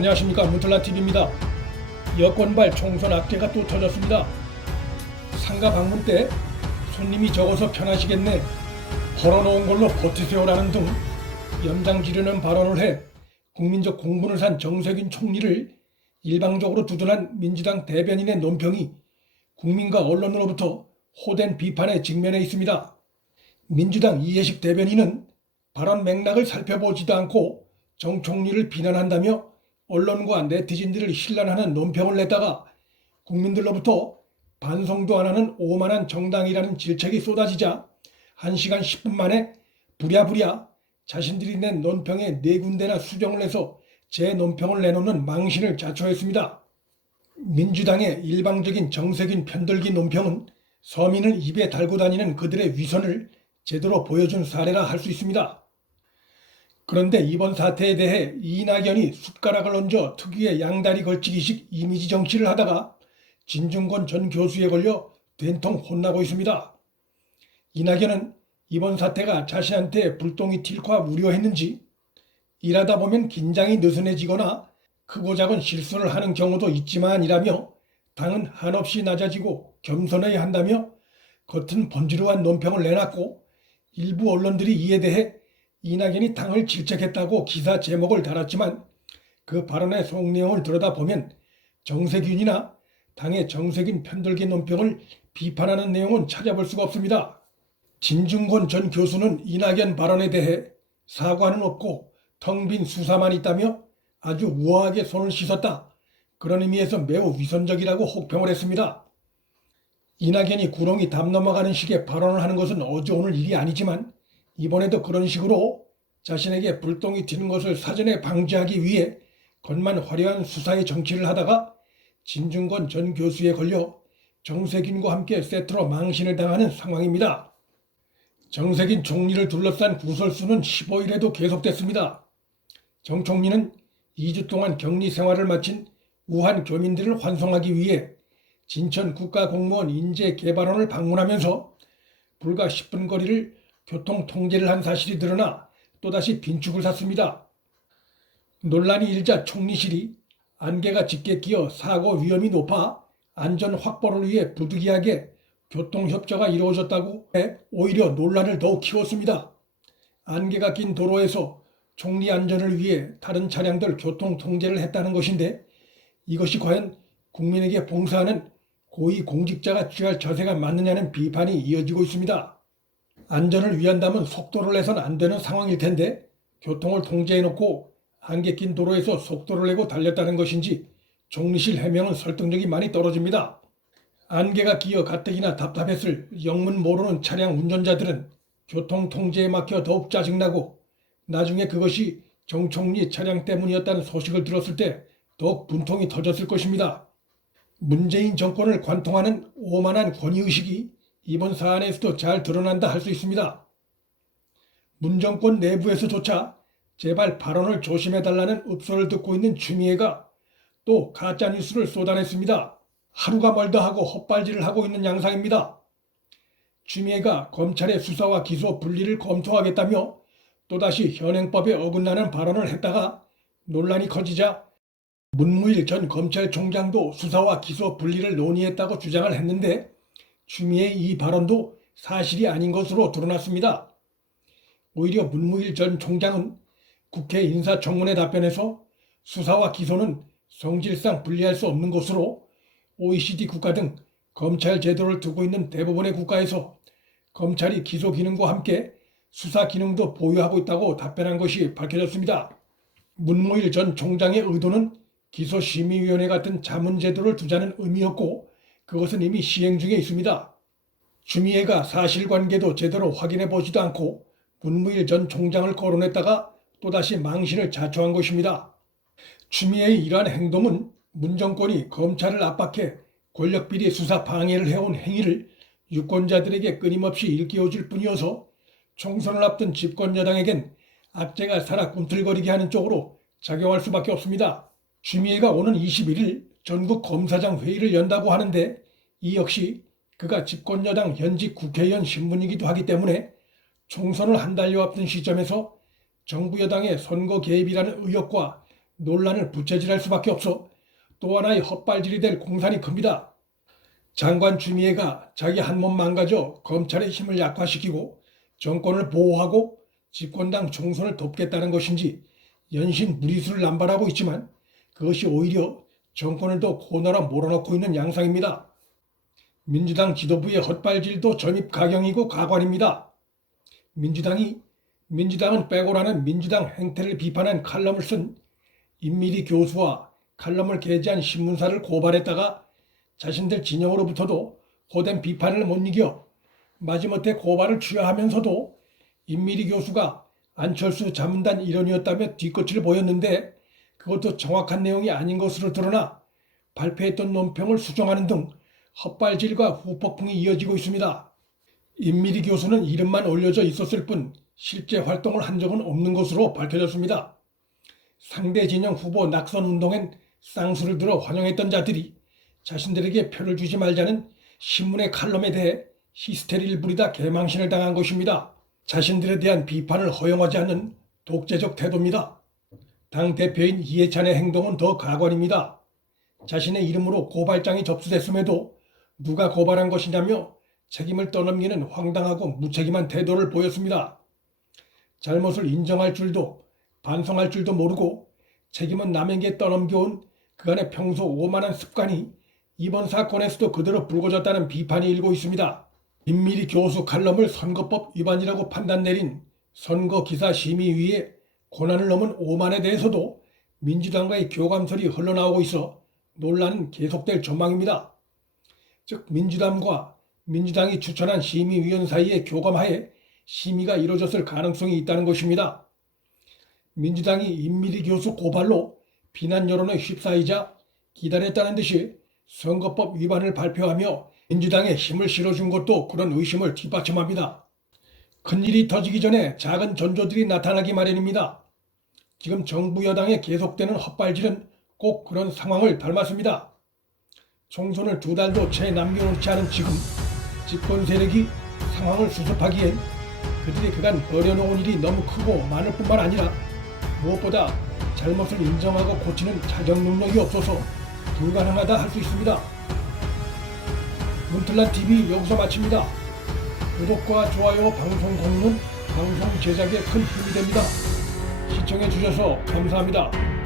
안녕하십니까, 문틀라TV입니다. 여권발 총선 악재가 또 터졌습니다. 상가 방문 때 손님이 적어서 편하시겠네, 벌어놓은 걸로 버티세요라는 등 연장 지르는 발언을 해 국민적 공분을 산 정세균 총리를 일방적으로 두둔한 민주당 대변인의 논평이 국민과 언론으로부터 호된 비판에 직면해 있습니다. 민주당 이해식 대변인은 발언 맥락을 살펴보지도 않고 정 총리를 비난한다며 언론과 네티즌들을 hir난하는 논평을 냈다가 국민들로부터 반성도 안 하는 오만한 정당이라는 질책이 쏟아지자 1시간 10분 만에 부랴부랴 자신들이 낸 논평에 4군데나 수정을 해서 제 논평을 내놓는 망신을 자초했습니다. 민주당의 일방적인 정세균 편들기 논평은 서민을 입에 달고 다니는 그들의 위선을 제대로 보여준 사례라 할 수 있습니다. 그런데 이번 사태에 대해 이낙연이 숟가락을 얹어 특유의 양다리 걸치기식 이미지 정치를 하다가 진중권 전 교수에 걸려 된통 혼나고 있습니다. 이낙연은 이번 사태가 자신한테 불똥이 튈까 우려했는지 일하다 보면 긴장이 느슨해지거나 크고 작은 실수를 하는 경우도 있지만이라며 당은 한없이 낮아지고 겸손해야 한다며 겉은 번지르한 논평을 내놨고 일부 언론들이 이에 대해 이낙연이 당을 질책했다고 기사 제목을 달았지만 그 발언의 속내용을 들여다보면 정세균이나 당의 정세균 편들기 논평을 비판하는 내용은 찾아볼 수가 없습니다. 진중권 전 교수는 이낙연 발언에 대해 사과는 없고 텅 빈 수사만 있다며 아주 우아하게 손을 씻었다, 그런 의미에서 매우 위선적이라고 혹평을 했습니다. 이낙연이 구렁이 담 넘어가는 식의 발언을 하는 것은 어제 오늘 일이 아니지만 이번에도 그런 식으로 자신에게 불똥이 튀는 것을 사전에 방지하기 위해 겉만 화려한 수사의 정치를 하다가 진중권 전 교수에 걸려 정세균과 함께 세트로 망신을 당하는 상황입니다. 정세균 총리를 둘러싼 구설수는 15일에도 계속됐습니다. 정 총리는 2주 동안 격리 생활을 마친 우한 교민들을 환송하기 위해 진천 국가공무원 인재개발원을 방문하면서 불과 10분 거리를 교통 통제를 한 사실이 드러나 또다시 빈축을 샀습니다. 논란이 일자 총리실이 안개가 짙게 끼어 사고 위험이 높아 안전 확보를 위해 부득이하게 교통협조가 이루어졌다고 해 오히려 논란을 더욱 키웠습니다. 안개가 낀 도로에서 총리 안전을 위해 다른 차량들 교통 통제를 했다는 것인데 이것이 과연 국민에게 봉사하는 고위공직자가 취할 자세가 맞느냐는 비판이 이어지고 있습니다. 안전을 위한다면 속도를 내선 안 되는 상황일 텐데 교통을 통제해놓고 안개 낀 도로에서 속도를 내고 달렸다는 것인지 총리실 해명은 설득력이 많이 떨어집니다. 안개가 끼어 가뜩이나 답답했을 영문 모르는 차량 운전자들은 교통 통제에 막혀 더욱 짜증나고 나중에 그것이 정 총리 차량 때문이었다는 소식을 들었을 때 더욱 분통이 터졌을 것입니다. 문재인 정권을 관통하는 오만한 권위의식이 이번 사안에서도 잘 드러난다 할 수 있습니다. 문 정권 내부에서조차 제발 발언을 조심해달라는 읍소를 듣고 있는 추미애가 또 가짜뉴스를 쏟아냈습니다. 하루가 멀다 하고 헛발질을 하고 있는 양상입니다. 추미애가 검찰의 수사와 기소 분리를 검토하겠다며 또다시 현행법에 어긋나는 발언을 했다가 논란이 커지자 문무일 전 검찰총장도 수사와 기소 분리를 논의했다고 주장을 했는데 추미애의 이 발언도 사실이 아닌 것으로 드러났습니다. 오히려 문무일 전 총장은 국회 인사청문회 답변에서 수사와 기소는 성질상 분리할 수 없는 것으로 OECD 국가 등 검찰 제도를 두고 있는 대부분의 국가에서 검찰이 기소 기능과 함께 수사 기능도 보유하고 있다고 답변한 것이 밝혀졌습니다. 문무일 전 총장의 의도는 기소심의위원회 같은 자문제도를 두자는 의미였고 그것은 이미 시행 중에 있습니다. 추미애가 사실관계도 제대로 확인해보지도 않고 문무일 전 총장을 거론했다가 또다시 망신을 자초한 것입니다. 추미애의 이러한 행동은 문 정권이 검찰을 압박해 권력비리 수사 방해를 해온 행위를 유권자들에게 끊임없이 일깨워줄 뿐이어서 총선을 앞둔 집권여당에겐 악재가 살아 꿈틀거리게 하는 쪽으로 작용할 수밖에 없습니다. 추미애가 오는 21일 전국 검사장 회의를 연다고 하는데 이 역시 그가 집권여당 현직 국회의원 신분이기도 하기 때문에 총선을 한 달여 앞둔 시점에서 정부 여당의 선거 개입이라는 의혹과 논란을 부채질할 수밖에 없어 또 하나의 헛발질이 될 공산이 큽니다. 장관 추미애가 자기 한 몸 망가져 검찰의 힘을 약화시키고 정권을 보호하고 집권당 총선을 돕겠다는 것인지 연신 무리수를 남발하고 있지만 그것이 오히려 정권을 더 고나라 몰아넣고 있는 양상입니다. 민주당 지도부의 헛발질도 점입가경이고 가관입니다. 민주당은 빼고라는 민주당 행태를 비판한 칼럼을 쓴 임미리 교수와 칼럼을 게재한 신문사를 고발했다가 자신들 진영으로부터도 호된 비판을 못 이겨 마지못해 고발을 취하하면서도 임미리 교수가 안철수 자문단 일원이었다며 뒤끝을 보였는데 그것도 정확한 내용이 아닌 것으로 드러나 발표했던 논평을 수정하는 등 헛발질과 후폭풍이 이어지고 있습니다. 임미리 교수는 이름만 올려져 있었을 뿐 실제 활동을 한 적은 없는 것으로 밝혀졌습니다. 상대 진영 후보 낙선 운동엔 쌍수를 들어 환영했던 자들이 자신들에게 표를 주지 말자는 신문의 칼럼에 대해 히스테리를 부리다 개망신을 당한 것입니다. 자신들에 대한 비판을 허용하지 않는 독재적 태도입니다. 당 대표인 이해찬의 행동은 더 가관입니다. 자신의 이름으로 고발장이 접수됐음에도 누가 고발한 것이냐며 책임을 떠넘기는 황당하고 무책임한 태도를 보였습니다. 잘못을 인정할 줄도 반성할 줄도 모르고 책임은 남에게 떠넘겨온 그간의 평소 오만한 습관이 이번 사건에서도 그대로 불거졌다는 비판이 일고 있습니다. 임미리 교수 칼럼을 선거법 위반이라고 판단 내린 선거기사심의위의 권한을 넘은 오만에 대해서도 민주당과의 교감설이 흘러나오고 있어 논란은 계속될 전망입니다. 즉 민주당이 추천한 심의위원 사이의 교감하에 심의가 이루어졌을 가능성이 있다는 것입니다. 민주당이 임미리 교수 고발로 비난 여론에 휩싸이자 기다렸다는 듯이 선거법 위반을 발표하며 민주당에 힘을 실어준 것도 그런 의심을 뒷받침합니다. 큰일이 터지기 전에 작은 전조들이 나타나기 마련입니다. 지금 정부 여당에 계속되는 헛발질은 꼭 그런 상황을 닮았습니다. 총선을 2달도 채 남겨놓지 않은 지금 집권 세력이 상황을 수습하기엔 그들이 그간 벌여놓은 일이 너무 크고 많을 뿐만 아니라 무엇보다 잘못을 인정하고 고치는 자정 능력이 없어서 불가능하다 할 수 있습니다. 문틀란TV 여기서 마칩니다. 구독과 좋아요, 방송 공유는 방송 제작에 큰 힘이 됩니다. 시청해 주셔서 감사합니다.